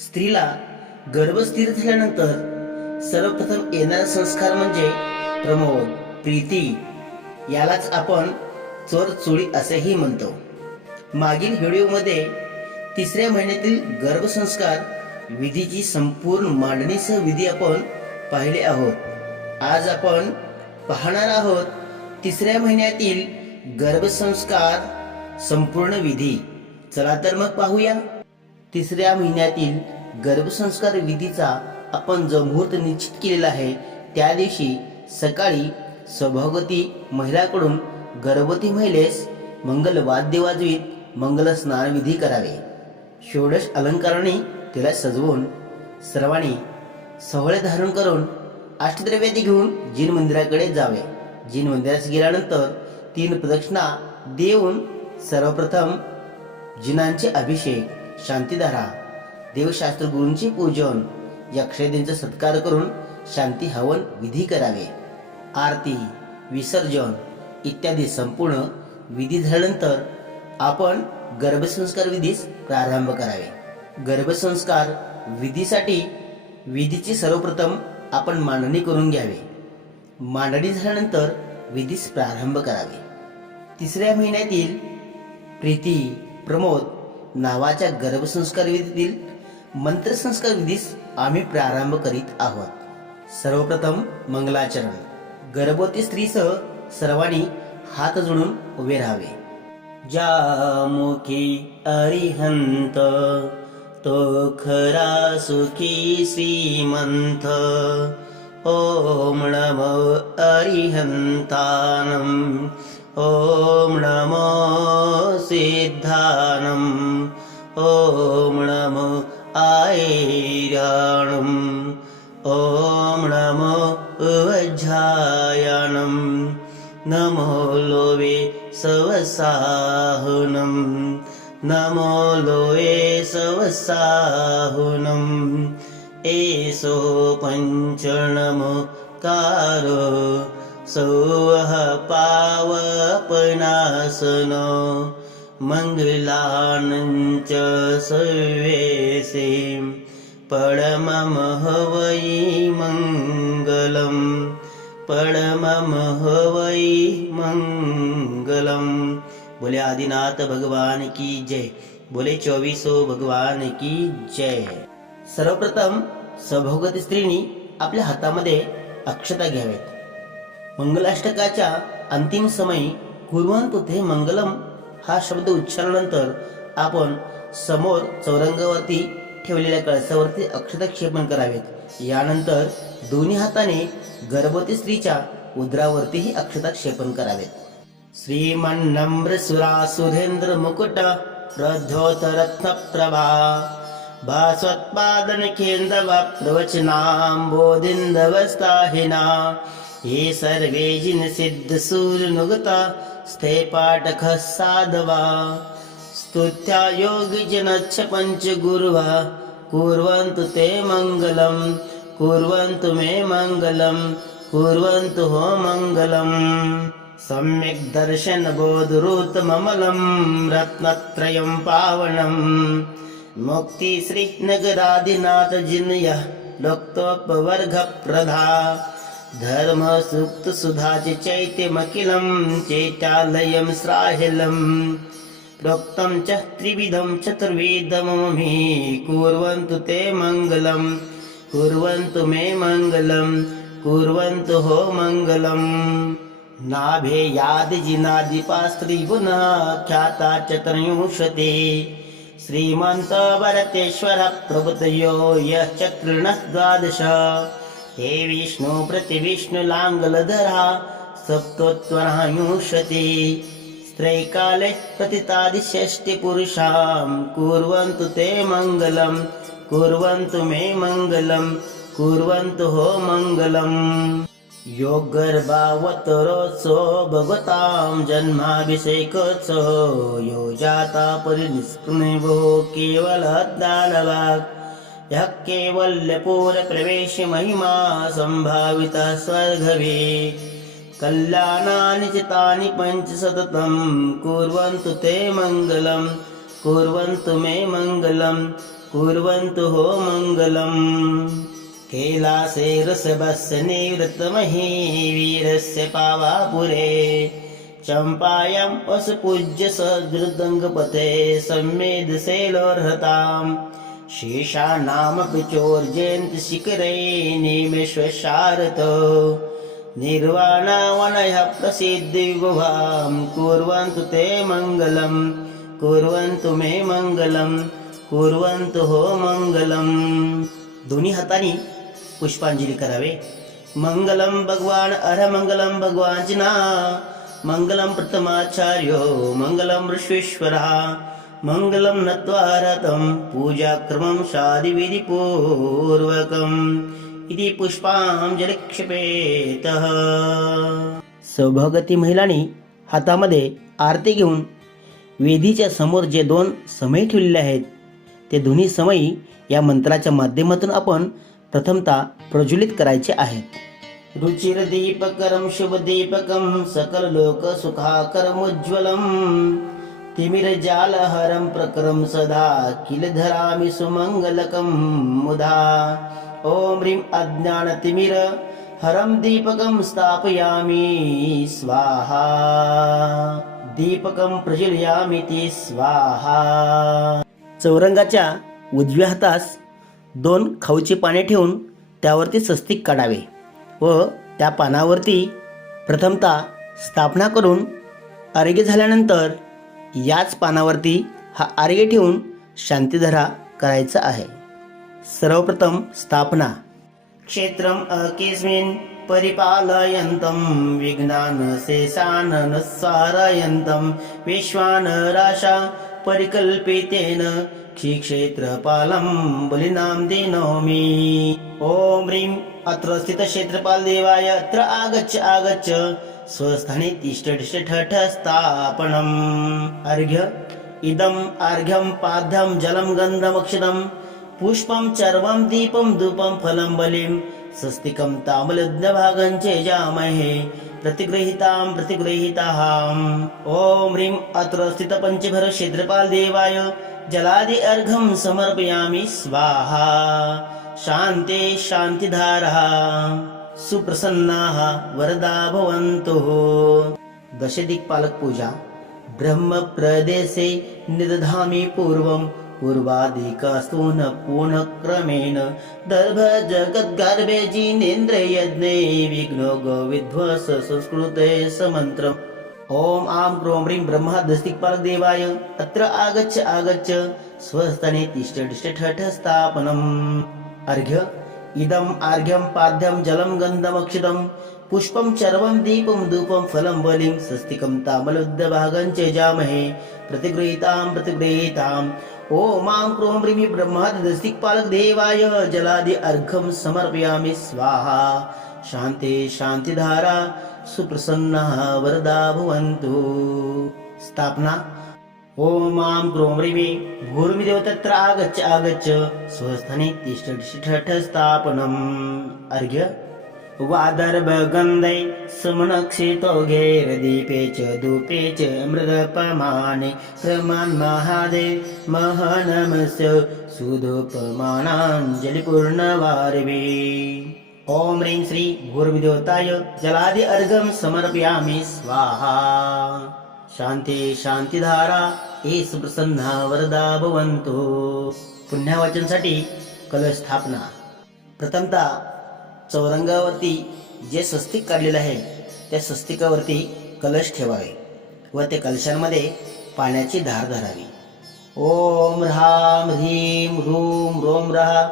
स्त्रीला गर्भस्थिर झाल्यानंतर सर्वप्रथम येणारा संस्कार म्हणजे प्रमोद प्रीती यालाच आपण चोर चोळी असेही म्हणतो. मागील व्हिडिओमध्ये तिसऱ्या महिन्यातील गर्भसंस्कार विधीची संपूर्ण मांडणीसह विधी आपण पाहिले आहोत. आज आपण पाहणार आहोत तिसऱ्या महिन्यातील गर्भसंस्कार संपूर्ण विधी. चला तर मग पाहूया. तिसऱ्या महिन्यातील गर्भसंस्कार विधीचा आपण जो मुहूर्त निश्चित केलेला आहे त्या दिवशी सकाळी सभागती महिलाकडून गर्भवती महिलेस मंगल वाद्य वाजवीत मंगल स्नान विधी करावे. षोडश अलंकाराने तिला सजवून सर्वांनी सवळे धारण करून अष्टद्रव्यादी घेऊन जिन मंदिराकडे जावे. जिन मंदिरास गेल्यानंतर तीन प्रदक्षिणा देऊन सर्वप्रथम जिनांचे अभिषेक शांतीधारा. देवशास्त्र गुरूंचे पूजन. या क्षयदेंचा सत्कार करून शांती हवन विधी करावे. आरती विसर्जन इत्यादी संपूर्ण विधी झाल्यानंतर आपण गर्भसंस्कार विधीस प्रारंभ करावे. गर्भसंस्कार विधीसाठी विधीची सर्वप्रथम आपण मांडणी करून घ्यावी. मांडणी झाल्यानंतर विधीस प्रारंभ करावे. तिसऱ्या महिन्यातील प्रीती प्रमोद नावाच्या गर्भसंस्कार विधीतील मंत्रसंस्कार विधीस आम्ही प्रारंभ करीत आहोत. सर्वप्रथम मंगलाचरण. गर्भवती स्त्रीसह सर्वांनी हात जोडून उभे राहावे. ज्या मुखी अरिहंत तो खरा सुखी श्रीमंत. ओम नमो अरिहंतानम ओम नमो सिद्धानम ओम नमो आयर्याणम ओम नमो वज्झायाणम नमो लोवे सवसाहुनं नमो लोये सवसाहुनम् एषो पञ्चणमकारो सोह पावपनासन मङ्गलानञ्च सर्वेसे परमम वै मङ्गलम् परमम वै मंगलम। बोले आदिनाथ भगवान की जय बोले चोवीसो भगवान की जय। सर्वप्रथम सभोगती स्त्रीनी आपल्या हातामध्ये अक्षता घ्याव्यात. मंगलाष्टकाच्या अंतिम समयी कुर्वंतु ते मंगलम हा शब्द उच्चारल्यानंतर आपण समोर चौरंगावरती ठेवलेल्या कळसावरती अक्षताक्षेपण करावेत. यानंतर दोन्ही हाताने गर्भवती स्त्रीच्या उदरावरतीही अक्षताक्षेपण करावेत. श्रीमन्नम्र सुरा सुधेंद्र मुकुट प्रध्योत रत्न प्रभा भास्वत्पादन ये सर्वे जिन सिद्धसूर्यनुगता स्ते पाठकः साधवा स्तुत्या योगिजनच्छ जनच्छ कुर्वन्तु ते मङ्गलं कुर्वन्तु मे मङ्गलं कुर्वन्तु हो मङ्गलम् सम्यक् सम्यग्दर्शनबोधरूतममलं रत्नत्रयं पावनम् मुक्तिश्रीनगदादिनाथजिनयः डोक्तोपवर्गप्रधा धर्मसूक्तसुधा चैत्यमखिलं चैत्यालयं श्राहिलम् प्रोक्तं च त्रिविधं चतुर्विधमी कुर्वन्तु ते मङ्गलं कुर्वन्तु मे मङ्गलं कुर्वन्तु हो मङ्गलम् नाभे यादिजिनादिपास्त्रिगुना ख्याता च त्रंशति श्रीमन्त भरतेश्वरप्रभृतयो यश्चक्रण द्वादश। हे विष्णु प्रतिविष्णुलाङ्गलधरा सप्तोत्तरयुंशति त्रैकाले प्रतितादिषष्टि पुरुषां कुर्वन्तु ते मङ्गलं कुर्वन्तु मे मङ्गलं कुर्वन्तु हो मङ्गलम्। योगर्भावतरोत्सो भगवतां जन्माभिषेकोत्सव यो जाता परिनिष्कृणिभो केवलदानवाक् यः कैवल्यपूरप्रवेशमहिमा सम्भावितः स्वर्गवे कल्याणानि चितानि पञ्च सततं कुर्वन्तु ते मङ्गलं कुर्वन्तु मे मङ्गलं कुर्वन्तु हो मङ्गलम्। कैलासे रसभस्य निवृत्तमहि वीरस्य पावापुरे। चम्पायां वसुपूज्य सदृदङ्गपते। सम्मेदशैलोर्हताम् शेषाणामपि चोर्जयन्ति शिखरे निमेश्वशारत निर्वाणावनयः प्रसिद्धिविभवां कुर्वन्तु ते मङ्गलम् कुर्वन्तु मे मङ्गलम् कुर्वन्तु हो मङ्गलम्। दोन्ही हाताने पुष्पांजली करावे। मंगलम भगवान अर मंगलम भगवानचिना मंगलम प्रथमाचार्यो मंगलम ऋष्वेश्वरा मङ्गलं नत्वा रतं पूजाक्रमं शादिविधिपूर्वकम् इति पुष्पाञ्जलिक्षिपेतः। क्षेपेतः सौभागती महिलांनी हातामध्ये आरती घेऊन वेदीच्या समोर जे दोन समय ठेवलेले आहेत ते दोन्ही समयी या मंत्राच्या माध्यमातून आपण प्रथमतः प्रज्वलित करायचे आहेत. रुचिरदीपकरं शुभदीपकं सकललोकसुखाकरमुज्ज्वलम् तिमिरजालहरं प्रकरं सदा किल धरामि सुमङ्गलकं मुधा ॐ ह्रीं अज्ञानतिमिर हरं दीपकं स्थापयामि स्वाहा। दीपकं प्रज्वलयामि ते स्वाहा। चौरंगाच्या उजव्या हातास दोन खाऊची पाने ठेवून त्यावरती स्वस्तिक काढावे व त्या पानावरती प्रथमतः स्थापना करून आरोग्य झाल्यानंतर याच पानावरती हा आर्य ठेवून शांतीधरा करायचा आहे. सर्वप्रथम स्थापना. क्षेत्रम् अकेस्मिन् परिपालयन्तं विघ्नान् शेषान् न विश्वान राशा परिकल्पितेन क्षीक्षेत्रपालं बलिनां दिनोमि। ॐ ह्रीं अत्र स्थितक्षेत्रपालदेवाय अत्र आगच्छ आगच्छ। स्वस्थाने तिष्ठ तिष्ठ अर्घ्य इदम् अर्घ्यं पाद्यं जलं गन्धमक्षदं पुष्पं चर्वं दीपं धूपं फलं बलिं स्वस्तिकं ताम्बलज्ञभागं चेजामहे। प्रतिगृहिता प्रतिगृहीताम् ॐ ह्रीं अत्र स्थितपञ्चभर क्षेत्रपाल देवाय। जलादि अर्घं समर्पयामि स्वाहा। शान्ते शान्तिधारः। सुप्रसन्नाः वरदा भवन्तु। दशदिक्पालक पूजा। ब्रह्मप्रदेशे निदधामि पूर्वं पूर्वादिकास्तु न पूर्णक्रमेण। दर्भ जगद्गर्भे जिनेन्द्रे यज्ञे विघ्नो गोविध्वस संस्कृते समन्त्रम्। ॐ आं क्रों ह्रीं ब्रह्मा दस्तिक्पालक देवाय। अत्र आगच्छ आगच्छ। स्वस्थाने तिष्ठ तिष्ठ ठठ स्थापनम् अर्घ्य इदम् अर्घ्यं पाद्यं जलं गन्धमक्षितं पुष्पं चर्वं दीपं धूपं फलं बलिं स्वस्तिकं तामलोद्यभागं च जामहे प्रतिगृहीतां। प्रतिगृहीताम् ओ मां क्रों ह्रीं ब्रह्मादिदस्तिक्पालक देवाय जलादि अर्घं समर्पयामि स्वाहा। शान्ते शान्तिधारा सुप्रसन्नः वरदा भवन्तु। स्थापना। ॐ मां ह्रीं भूर्मिदेव तत्र आगच्छ आगच्छ। स्वस्थाने तिष्ठ तिष्ठ स्थापनम् अर्घ्य वादर्भगन्धै सुमनक्षितो घेरदीपे च धूपे च मृदपमाने। क्रमान् महादेव महनमस्य सुधोपमानाञ्जलिपूर्णवारवे ॐ श्री भूर्विदेवताय जलादि अर्घं समर्पयामि। स्वाहा शान्ति शान्तिधारा हे सुप्रसन्ना वरदा भवन्तु पुण्यावाचनसाठी कलश स्थापना. प्रथमतः चौरंगावरती जे स्वस्तिक काढलेलं आहे त्या स्वस्तिकावरती कलश ठेवावे व ते कलशांमध्ये पाण्याची धार धरावी. ओम ह्राम ह्रीम ह्रूम रोम रहा.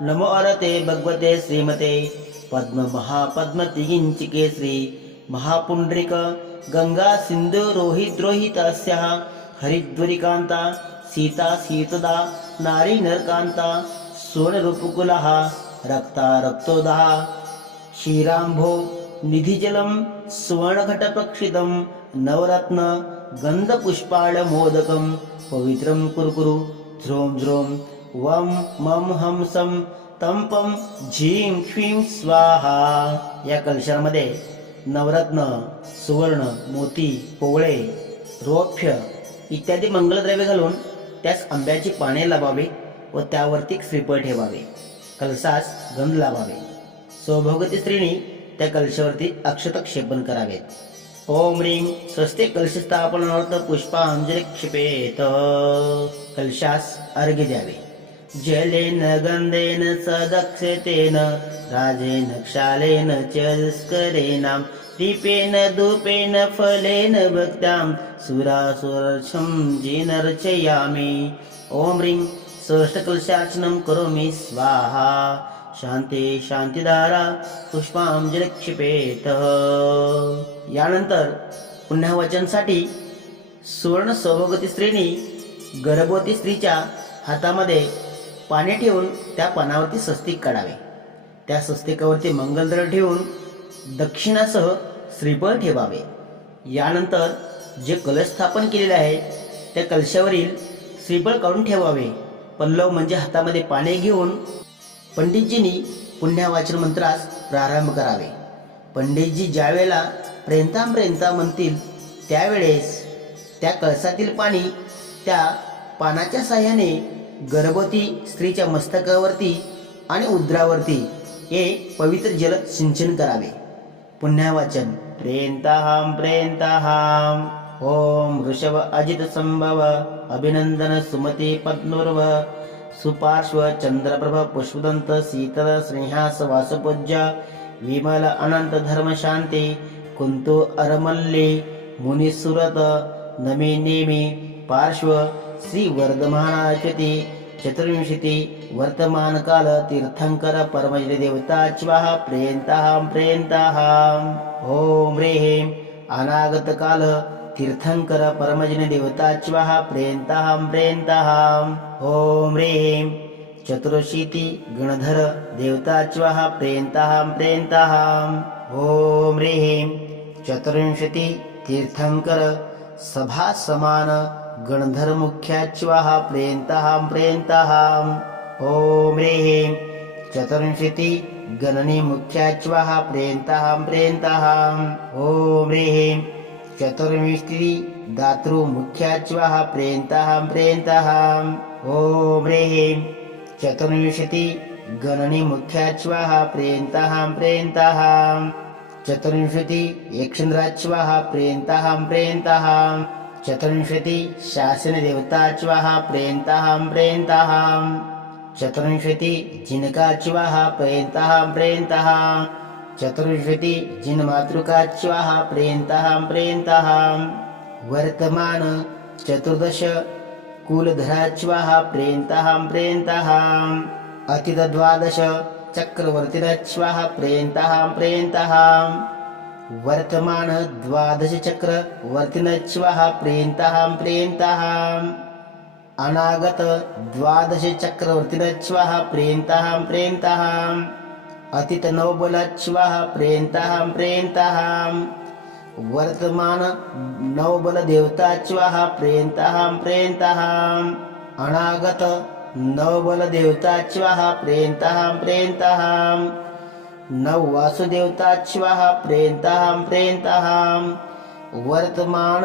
नमो अरते भगवते श्रीमते. पद्म महापद्मतिगिंचिके श्री महापुंडरिक गंगा सिंधु रोहित रोहितास्याः हरिद्वरिकान्ता सीता सीतदा नारी नरकान्ता सोनरूपकुलः रक्ता रक्तोदः क्षीराम्भो निधिजलं सुवर्णघटप्रक्षितं नवरत्न गन्धपुष्पाळमोदकं पवित्रं कुरुकुरु ध्रों ध्रों वं मं हंसं तंपं झीं ह्वीं स्वाहा। या कलशामध्ये नवरत्न सुवर्ण मोती पोवळे रौप्य इत्यादी मंगलद्रव्य घालून त्यास आंब्याची पाने लावावे व त्यावरती श्रीफळ ठेवावे. कलशास गंध लावावे. सौभोगती स्त्रीने त्या कलशावरती अक्षतक्षेपण करावेत. ओम रीम स्वस्ते कलशस्थापनार्थ पुष्पांजली क्षेपेत. कलशास अर्घ्य द्यावे. जलेन गंधेन सदक्षतेन राजेन क्षालेन चस्करेणां दीपेन धूपेन फलेन भक्त्यां सुरासुरक्षं जिनर्चयामि ॐ ह्रीं षष्ठकलशार्चनं करोमि स्वाहा। शांती शांतीदारा पुष्पांजली क्षिपेत यानंतर वचनसाठी सुवर्ण सौभगती स्त्रीनी गर्भवती स्त्रीच्या हातामध्ये पाने ठेवून त्या पानावरती स्वस्तिक काढावे. त्या स्वस्तिकावरती मंगलद्र ठेवून दक्षिणासह श्रीफळ ठेवावे. यानंतर जे कलश स्थापन केलेले आहे त्या कलशावरील श्रीफळ काढून ठेवावे. पल्लव म्हणजे हातामध्ये पाणी घेऊन पंडितजींनी पुण्यावाचन मंत्रास प्रारंभ करावे. पंडितजी ज्यावेळेला प्रेंताम प्रेंता म्हणतील त्यावेळेस त्या कळसातील पाणी त्या पानाच्या साह्याने गर्भवती स्त्रीच्या मस्तकावरती आणि उद्रावरती हे पवित्र जल सिंचन करावे. पुण्यावाचन प्रेंताहाम प्रेंताहाम. ओम ऋषभ अजित संभव. अभिनंदन सुमती पद्मर्व सुपार्श्व चंद्रप्रभ पुष्पदंत शीतल स्नेहास वासुपूज्य. विमल अनंत धर्म शांती. कुंतु अरमल्ली मुनिसुरत. नमी नेमी पार्श्व श्री वर्धमानाच्यती चतुर्विंशती वर्तमानकाल तीर्थंकर परमजले देवता च्वाह प्रेंताहाम प्रेंताहाम ओम रेहेम अनागत काल तीर्थंकर परमजने देवता च्वाह प्रेंताहाम प्रेंताहाम ओम रेहेम चतुर्शीती गणधर देवता च्वाह प्रेंताहाम प्रेंताहाम ओम रेहेम चतुर्विंशती तीर्थंकर सभा समान गणधर प्रेन्तहां प्रेंताहाम ॐ ह्रीं। चतुर्विंशति। चतुर्विंशती प्रेन्तहां मुख्याच्वाह ॐ ह्रीं। चतुर्विंशति। रेहेम प्रेन्तहां दातृ ॐ ह्रीं। चतुर्विंशति। ओम प्रेन्तहां चतुर्विंशती चतुर्विंशति। मुख्याच्वाह प्रेन्तहां प्रेंताहाम चतुर्विंशति शासनदेवताच्यः प्रेन्तः प्रेन्तः चतुर्विंशति जिनकाचिवः प्रेन्तः प्रेन्तः चतुर्विंशति जिनमातृकाचिवः प्रेन्तः प्रेयन्तः वर्तमानचतुर्दश कुलधरा चिवः प्रेन्तः प्रेन्तः अतिथद्वादश चक्रवर्तिरचिवः प्रेन्तः प्रयन्तः वर्तमान द्वादश चक्र वर्तिनच्वाह प्रेंताहाम अनागत द्वादश चक्रवर्तिनच्वाह प्रेंताहाम प्रेंताहाम अतीत नवबलच्वाह वर्तमान नवबल देवताच्वाह प्रेंताहाम अनागत नवबल देवताच्वाह प्रेंताहाम नव वासुदेवताच्वाह प्रेंताहाम प्रेंताहाम वर्तमान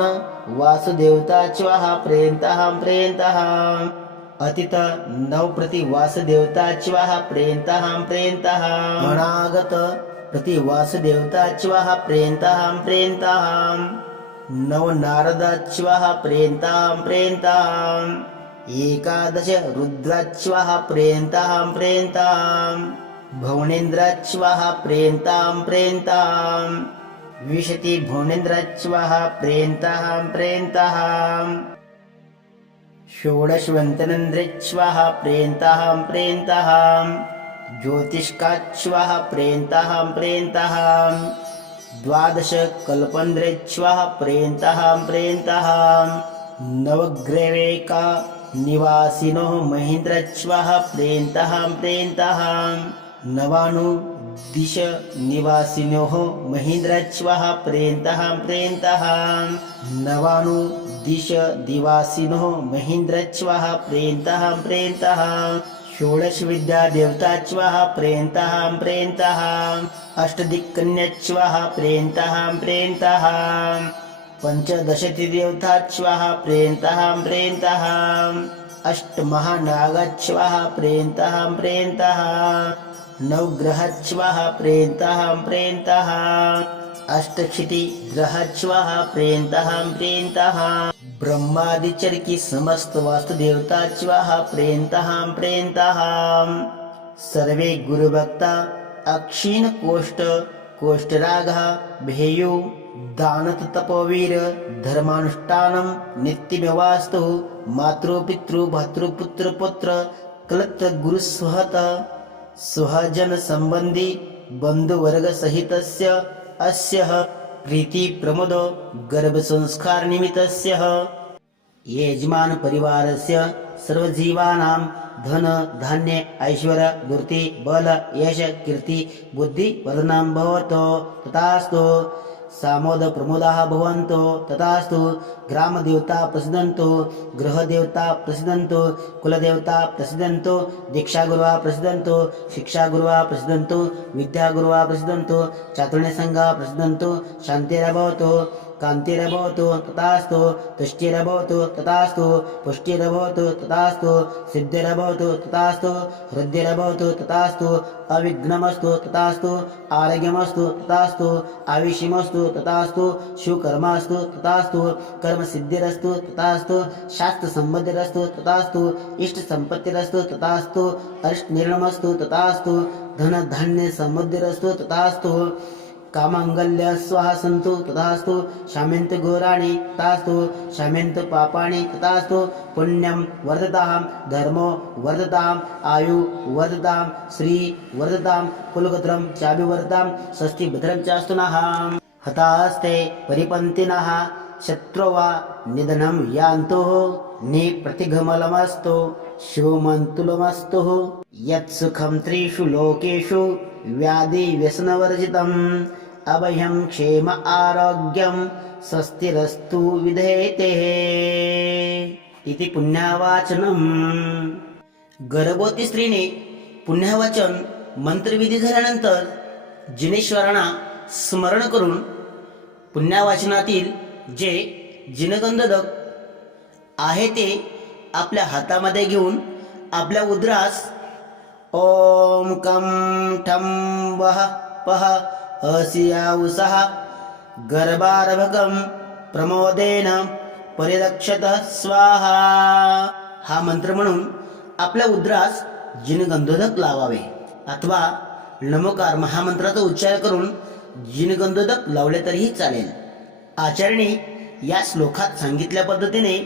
वासुदेवताच्वाह प्रेंताहाम प्रेंताहाम अतीत नवप्रति वासुदेवताच्वाह प्रेंताहाम प्रेंताहाम अनागत प्रति वासुदेवताच्वाह प्रेंताहाम प्रेंताहाम नव नारदाच्वाह प्रेंताहाम प्रेंताहाम एकादश रुद्राच्वाह प्रेंताहाम प्रेंताहाम भुवनेन्द्रच्वः प्रेन्तां प्रेन्तं विशति भुवनेन्द्रच्वः प्रेन्तः प्रेन्तः। षोडशवन्तनं प्रेन्तः प्रेन्तः। ज्योतिष्काच्छः प्रेन्तः प्रेन्तः। द्वादशकल्पन्द्रवः प्रेन्तः प्रेन्तः। नवग्रवेका नवग्रवेकानिवासिनोः महेन्द्रश्वः प्रेन्तः प्रेन्तः। नवानुदिशनिवासिनोः दिश प्रेन्तः प्रेन्तः नवानुदिशदिवासिनोः दिश प्रेन्तः प्रेन्तः षोडशविद्यादेवताच्वः प्रेन्तः प्रेन्तः अष्टदिक्कन्यच्वः प्रेन्तः प्रेन्तः पञ्चदशतिदेवताच्वः प्रेन्तः प्रेन्तः अष्टमहानागच्छ्वः प्रेन्तः प्रेन्तः नवग्रहाः प्रेन्तः प्रेन्ताः अष्ट क्षिति ग्रहाः प्रेन्तः ब्रह्मादिचरखि प्रेन्तः सर्वे गुरुभक्ता अक्षीणकोष्ठ कोष्ठरागः भेयु दानतपोवीर धर्मानुष्ठानं नित्यमेवास्तु मातृ पितृ भातृपुत्रपुत्र कलत्रगुरुस्वहत। पुत्र संबंधी बंधुवर्ग अस्य प्रीती प्रमोद गर्भसंस्कार यजमान सर्वजीवानां धन धान्य ऐश्वर्य मूर्ति बल यश कीर्ति बुद्धि वर्धनां भवतो। तथास्तु सामोद प्रमोदाः भवन्तु तथास्तु ग्रामदेवता प्रसिद्धन्तु गृहदेवता प्रसिद्धन्तु कुलदेवता प्रसिद्धन्तु दीक्षागुरुवा प्रसिद्धन्तु शिक्षागुरुवा प्रसिद्धन्तु विद्यागुरुवा प्रसिद्धन्तु चातुर्ण्यसङ्घा प्रसिद्धन्तु शान्तिरभवतु। कान्तिरभवतु तथास्तु तुष्टिरभवतु तथास्तु पुष्टिरभवतु तथास्तु सिद्धिरभवतु तथास्तु हृद्धिरभवतु तथास्तु अविघ्नमस्तु तथास्तु आरोग्यमस्तु तथास्तु आयुष्यमस्तु तथास्तु शिवकर्मास्तु तथास्तु कर्मसिद्धिरस्तु तथास्तु शास्त्रसम्बद्धिरस्तु तथास्तु इष्टसम्पत्तिरस्तु तथास्तु अरिष्टनिर्णमस्तु तथास्तु धनधान्यसमृद्धिरस्तु तथास्तु कामांगल्य स्वाहा सन्तु तथास्तु शाम्यन्त घोराणि तथास्तु शाम्यन्त पापाणि तथास्तु पुण्यं वर्धतां धर्मो वर्धताम् आयु वर्धतां श्री वर्धतां कुलगोत्रं चाभिवर्धतां षष्ठी भद्रं चास्तु नः हतास्ते परिपन्थिनः शत्रो वा निधनं यान्तुः निप्रतिगमलमस्तु शिवमन्तुलमस्तु यत्सुखं त्रिषु लोकेषु व्याधिव्यसनवर्जितम् अभयं क्षेम आरोग्यं स्वस्तिरस्तु विधेते। इति पुण्यावाचनम गर्भवती स्त्रीने पुण्यावाचन मंत्रविधी झाल्यानंतर जिनेश्वरांना स्मरण करून पुण्यावाचनातील जे जिनगंधदक आहे ते आपल्या हातामध्ये घेऊन आपल्या उद्रास ओम कम ठम वह पह हसिया उसः गर्भारभकं प्रमोदेन परिरक्षत स्वाहा. हा मंत्र म्हणून आपल्या उद्रास जिनगंधोधक लावावे. अथवा नमोकार महामंत्राचा उच्चार करून जिनगंधोधक लावले तरीही चालेल. आचार्यने या श्लोकात सांगितल्या पद्धतीने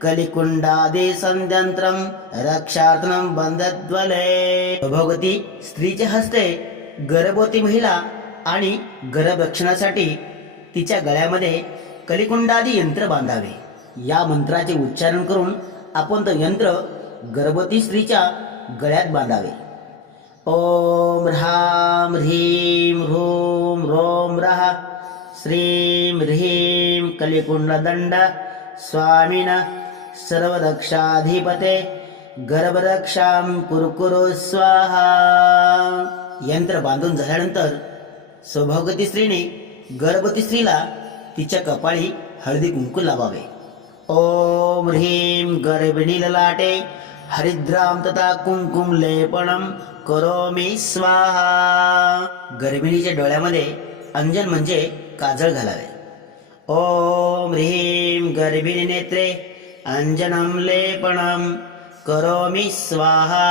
कलिकुंडादे संध्यंत्रम रक्षार्थनम बंधद्वले. भगवती स्त्रीच्या हस्ते गर्भवती महिला आणि गर्भरक्षणासाठी तिच्या गळ्यामध्ये कलिकुंडादी यंत्र बांधावे. या मंत्राचे उच्चारण करून आपण ते यंत्र गर्भवती स्त्रीच्या गळ्यात बांधावे. ओम ह्राम ह्रीम ह्रूम रोम रहा श्रीम ह्रीम कलिकुंडदंड स्वामिन सर्वदक्षाधिपते गर्भरक्षाम कुरकुरु स्वाहा. यंत्र बांधून झाल्यानंतर सौभाग्यती स्त्रीने गर्भवती स्त्रीला तिच्या कपाळी हळदी कुंकू लावावे. ओम ह्रीम गर्भिणी ललाटे हरिद्राम तथा कुंकुम लेपणम करोमी स्वाहा. गर्भिणीच्या डोळ्यामध्ये अंजन म्हणजे काजळ घालावे. ओम ह्रीम गर्भिणी नेत्रे अंजनम लेपणम करोमी स्वाहा.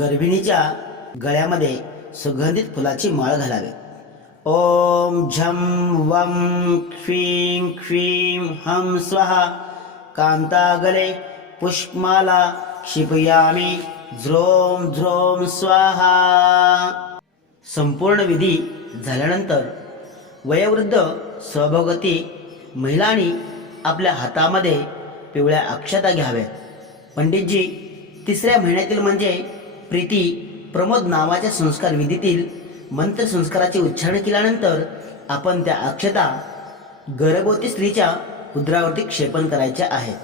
गर्भिणीच्या गळ्यामध्ये सुगंधित फुलाची माळ घालावी. ओम झम वम क्ष्वीं क्ष्वीं हम स्वाहा. कांतागले पुष्पमाला क्षिपयामी. झ्रोम झ्रोम स्वाहा. संपूर्ण विधी झाल्यानंतर वयोवृद्ध स्वभावगती महिलांनी आपल्या हातामध्ये पिवळ्या अक्षता घ्याव्यात. पंडितजी तिसऱ्या महिन्यातील म्हणजे प्रीती प्रमोद नावाच्या संस्कार विधीतील मंत्र संस्काराचे उच्चारण केल्यानंतर आपण त्या अक्षता गर्भवती स्त्रीच्या उद्रावरती क्षेपण करायच्या आहेत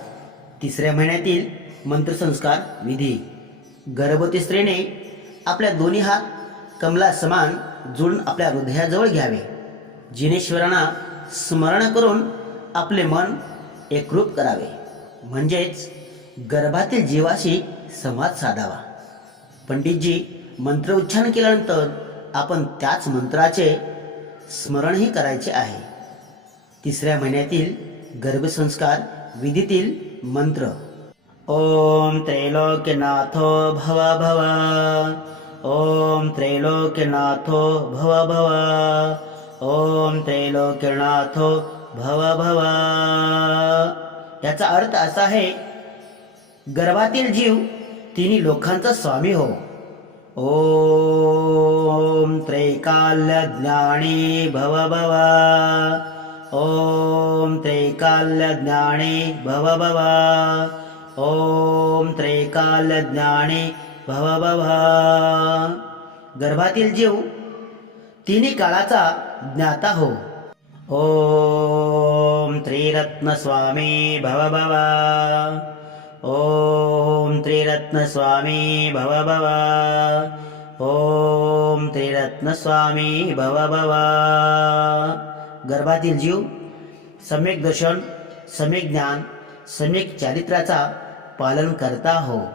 तिसऱ्या महिन्यातील मंत्रसंस्कार विधी. गर्भवती स्त्रीने आपल्या दोन्ही हात कमला समान जोडून आपल्या हृदयाजवळ घ्यावे. जिनेश्वरांना स्मरण करून आपले मन एकरूप करावे. म्हणजेच गर्भातील जीवाशी संवाद साधावा. पंडितजी मंत्र उच्चारण केल्यानंतर आपण त्याच मंत्राचे स्मरणही करायचे आहे. तिसऱ्या महिन्यातील गर्भसंस्कार विधीतील मंत्र. ओम त्रैलोक्यनाथो भव भव ओम त्रैलोक्यनाथो भव भव ओम त्रैलोक्यनाथो भव भव याचा अर्थ असा आहे गर्भातील जीव तिन्ही लोकांचा स्वामी हो. ओम त्रैकाल्य ज्ञानी भव भव। ओम त्रैकाल्य ज्ञानी भव भव। ओम त्रैकाल्य ज्ञानी भव भव। गर्भातील जीव तिन्ही काळाचा ज्ञाता हो। ओम त्रिरत्न स्वामी भव भव। ओम त्रिरत्न स्वामी भव भव। ओम त्रिरत्न स्वामी भव भव। गर्भातील जीव सम्यक दर्शन सम्यक ज्ञान सम्यक चारित्र्याचा पालन करता हो।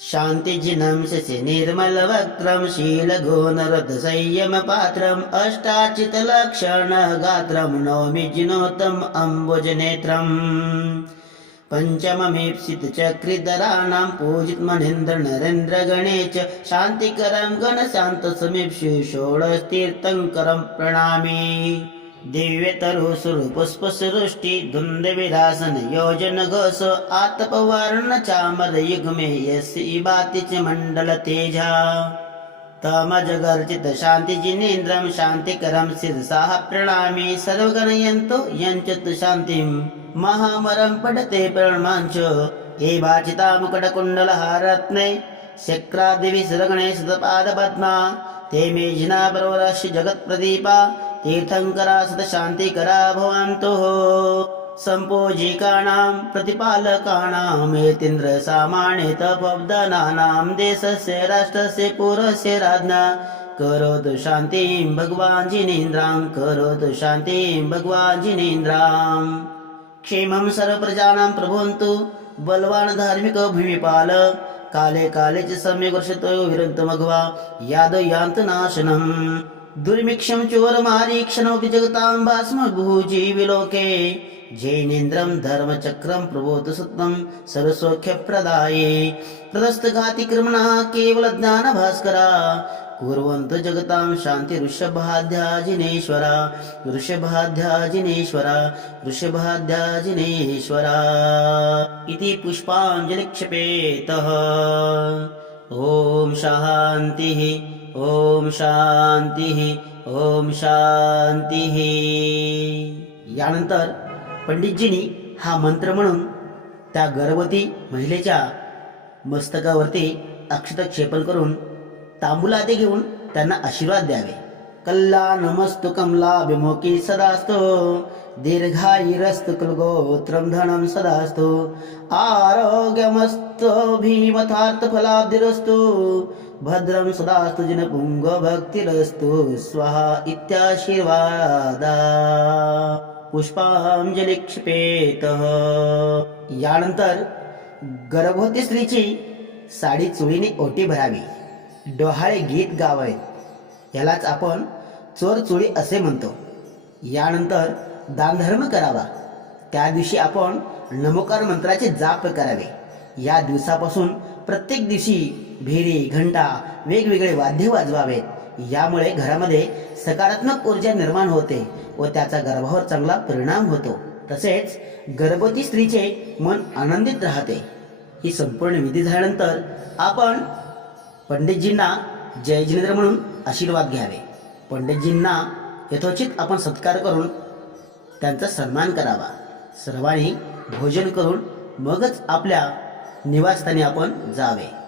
शान्तिजिनं निर्मलवक्त्रं निर्मल वक्त्रं पात्रम् अष्टाचितलक्षण गात्रं नौमि जिनोतम् अम्बुजनेत्रम् पञ्चममीप्सित चक्रिधराणां पूजित मनेन्द्र नरेन्द्र गणेश शान्तिकरं गणशान्त षोडशतीर्थङ्करं षोडस्तीर्थङ्करं प्रणामि। दिव्यतरुसुर पुष्पसृष्टि योजन घोष आतपवर्ण चामरयुग्मे यस्य इबाति च मण्डल तमजगर्जित शान्तिजिनेन्द्रं शान्तिकरं शिरसाः प्रणामि सर्वगणयन्तो यञ्चत् शान्तिं। महामरं पठते प्रणमाञ्च हे भाचिता मुकुटकुण्डलहारत्ने शक्रादिवि सुरगणे ते मे परवरस्य जगत्प्रदीपा। तीर्थङ्करा सतशान्तिकरा भवन्तुः। सम्पूजिकाणां प्रतिपालकाणाम् एतीन्द्रसामान्य तपब्दनानां देशस्य राष्ट्रस्य पुरस्य राज्ञा। करोतु शान्तिं भगवान् जिनेन्द्रां करोतु शान्तिं भगवान् जिनेन्द्रां क्षेमं सर्वप्रजानां प्रभवन्तु बलवान् धार्मिक भूमिपाल। काले काले च सम्यक् वर्षतो विरन्तु यादो याद यान्तु नाशनम् दुर्मिक्षं चोरमारीक्षणोऽपि जगतां भास्मभूजीविलोके। जैनेन्द्रं धर्मचक्रं प्रबोध सत्त्वं सर्वसौख्यप्रदाये। प्रदस्तघातिक्रमणः केवलज्ञानभास्करा। कुर्वन्तु जगतां शान्ति ऋषभाध्याजिनेश्वरा ऋषभाध्याजिनेश्वरा ऋषभाध्याजिनेश्वरा इति पुष्पाञ्जलिक्षपेतः। ॐ शान्तिः ॐ शान्तिः ॐ शान्तिः। यानंतर पंडितजींनी हा मंत्र म्हणून त्या गर्भवती महिलेच्या मस्तकावरती अक्षत क्षेपण करून तांबुलाते घेऊन त्यांना आशीर्वाद द्यावे. कल्ला नमस्तु कमलाभिमुखी सदास्तो दीर्घायुरस्तु कुलगोत्रम धनं सदास्तो आरोग्यमस्तो भीमथार्थ फलाब्धिरस्तु भद्रं सदास्तु जनपुङ्ग भक्तिरस्तु स्वाहा इत्याशीर्वादा। पुष्पांजली क्षिपेत यानंतर गर्भवती स्त्रीची साडी चुळीने ओटी भरावी. डोहाळे गीत गावावेत यालाच आपण चोर चुळी असे म्हणतो. यानंतर दानधर्म करावा. त्या दिवशी आपण नमोकार मंत्राचे जाप करावे. या दिवसापासून प्रत्येक दिवशी भेरी घंटा वेगवेगळे वाद्य वाजवावेत. यामुळे घरामध्ये सकारात्मक ऊर्जा निर्माण होते व त्याचा गर्भावर चांगला परिणाम होतो. तसेच गर्भवती स्त्रीचे मन आनंदित राहते. ही संपूर्ण विधी झाल्यानंतर आपण पंडितजींना जय जिनेंद्र म्हणून आशीर्वाद घ्यावे. पंडितजींना यथोचित आपण सत्कार करून त्यांचा सन्मान करावा. सर्वांनी भोजन करून मगच आपल्या निवासस्थानी आपण जावे.